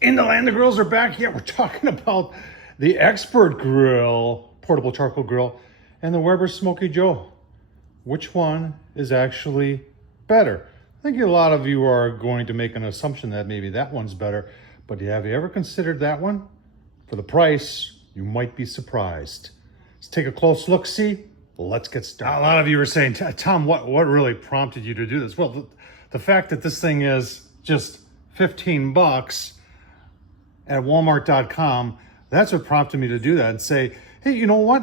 In the land of grills are back. Yeah, we're talking about the Expert Grill, portable charcoal grill, and the Weber Smokey Joe. Which one is actually better? I think a lot of you are going to make an assumption that maybe that one's better, but have you ever considered that one? For the price, you might be surprised. Let's take a close look, see? Let's get started. A lot of you are saying, Tom, what really prompted you to do this? Well, the fact that this thing is just 15 bucks at Walmart.com, that's what prompted me to do that and say, hey, you know what?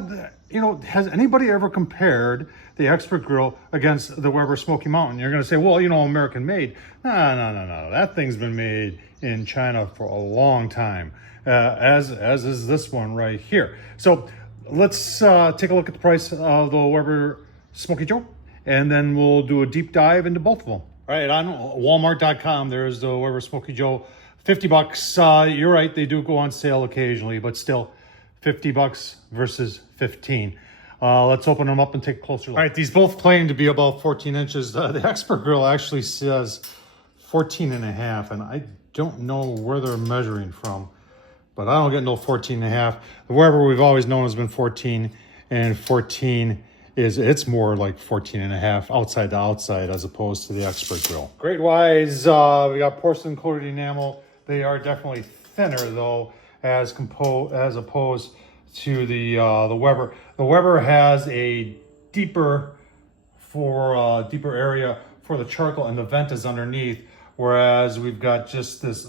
Has anybody ever compared the Expert Grill against the Weber Smoky Mountain? You're going to say, well, American made. No. That thing's been made in China for a long time, as is this one right here. So let's take a look at the price of the Weber Smoky Joe, and then we'll do a deep dive into both of them. All right, on Walmart.com, there's the Weber Smoky Joe, 50 bucks. You're right, they do go on sale occasionally, but still 50 bucks versus 15. Let's open them up and take a closer look. All right, these both claim to be about 14 inches. The Expert Grill actually says 14 and a half, and I don't know where they're measuring from, but I don't get no 14 and a half. The Weber we've always known has been 14, and 14 it's more like 14 and a half outside to outside as opposed to the Expert Grill. Grade-wise, we got porcelain coated enamel. They are definitely thinner though, as opposed to the Weber. The Weber has a deeper area for the charcoal, and the vent is underneath, whereas we've got just this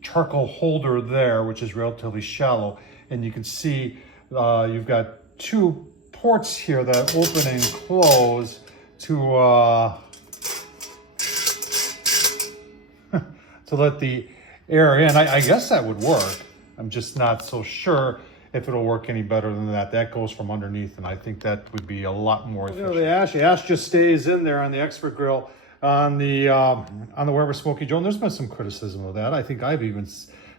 charcoal holder there, which is relatively shallow, and you can see you've got two ports here that open and close to to let the air in. I guess that would work. I'm just not so sure if it'll work any better than that. That goes from underneath, and I think that would be a lot more efficient. The ash just stays in there on the Expert Grill. On the Weber Smoky Joe, and there's been some criticism of that. I think I've even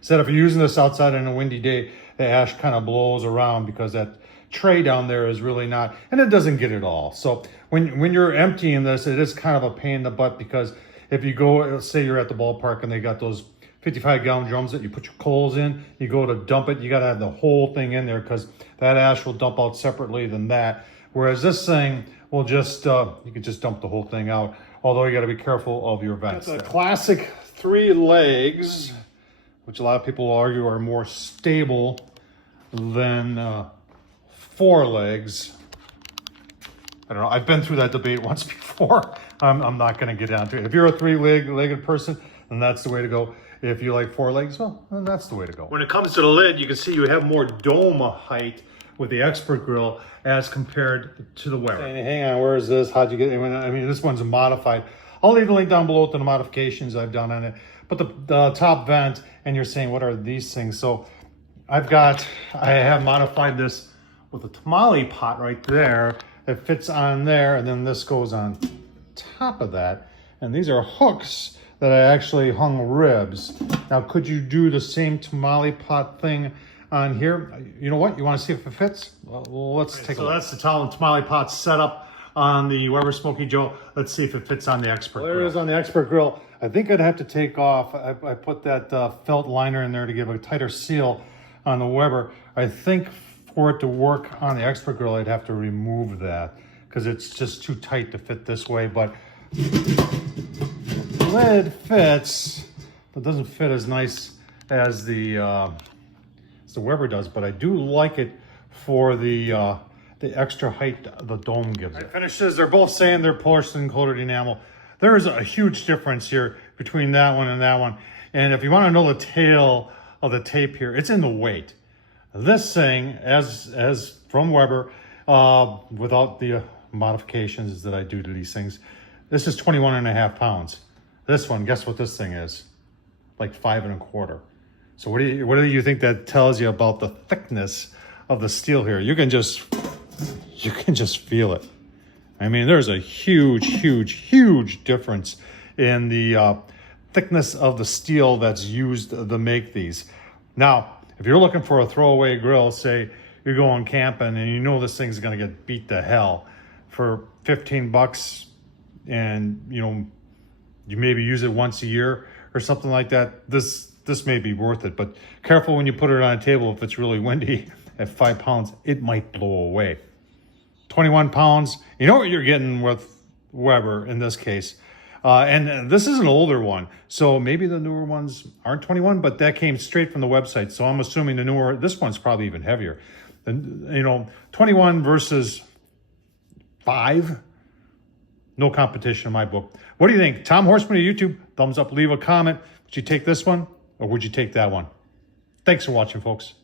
said if you're using this outside on a windy day, the ash kind of blows around because that tray down there is really not, and it doesn't get it all. So when you're emptying this, it is kind of a pain in the butt, because if you go, say you're at the ballpark and they got those 55-gallon drums that you put your coals in, you go to dump it, you got to have the whole thing in there because that ash will dump out separately than that. Whereas this thing will just, you can just dump the whole thing out. Although you got to be careful of your vents. That's a classic 3 legs, which a lot of people argue are more stable than 4 legs. I don't know. I've been through that debate once before. I'm not going to get down to it. If you're a 3-legged person, then that's the way to go. If you like 4 legs, well, then that's the way to go. When it comes to the lid, you can see you have more dome height with the Expert Grill as compared to the Weber. Hang on, where is this? How'd you get it? I mean, this one's modified. I'll leave a link down below to the modifications I've done on it. But the top vent, and you're saying, what are these things? So I have modified this with a tamale pot right there. It fits on there, and then this goes on top of that. And these are hooks that I actually hung ribs. Now, could you do the same tamale pot thing on here? You know what? You want to see if it fits? Well, let's take a look. So that's the tamale pot set up on the Weber Smoky Joe. Let's see if it fits on the Expert Grill. There it is on the Expert Grill. I think I'd have to take off. I put that felt liner in there to give a tighter seal on the Weber. I think for it to work on the Expert Grill, I'd have to remove that because it's just too tight to fit this way. But the lid fits, but doesn't fit as nice as the Weber does. But I do like it for the extra height the dome gives it. Finishes, they're both saying they're porcelain coated enamel. There is a huge difference here between that one and that one. And if you want to know the tail of the tape here, it's in the weight. This thing, as from Weber, without the modifications that I do to these things, this is 21 and a half pounds. This one, guess what this thing is? Like 5 1/4. So what do you think that tells you about the thickness of the steel here? You can just feel it. I mean, there's a huge difference in the thickness of the steel that's used to make these. Now, if you're looking for a throwaway grill, say you're going camping and you know this thing's gonna get beat to hell for 15 bucks, and you maybe use it once a year, or something like that, this may be worth it. But careful when you put it on a table. If it's really windy at 5 pounds, it might blow away. 21 pounds, you know what you're getting with Weber in this case. And this is an older one, so maybe the newer ones aren't 21, but that came straight from the website. So I'm assuming this one's probably even heavier. And, 21 versus 5, no competition in my book. What do you think? Tom Horseman of YouTube, thumbs up, leave a comment. Would you take this one or would you take that one? Thanks for watching, folks.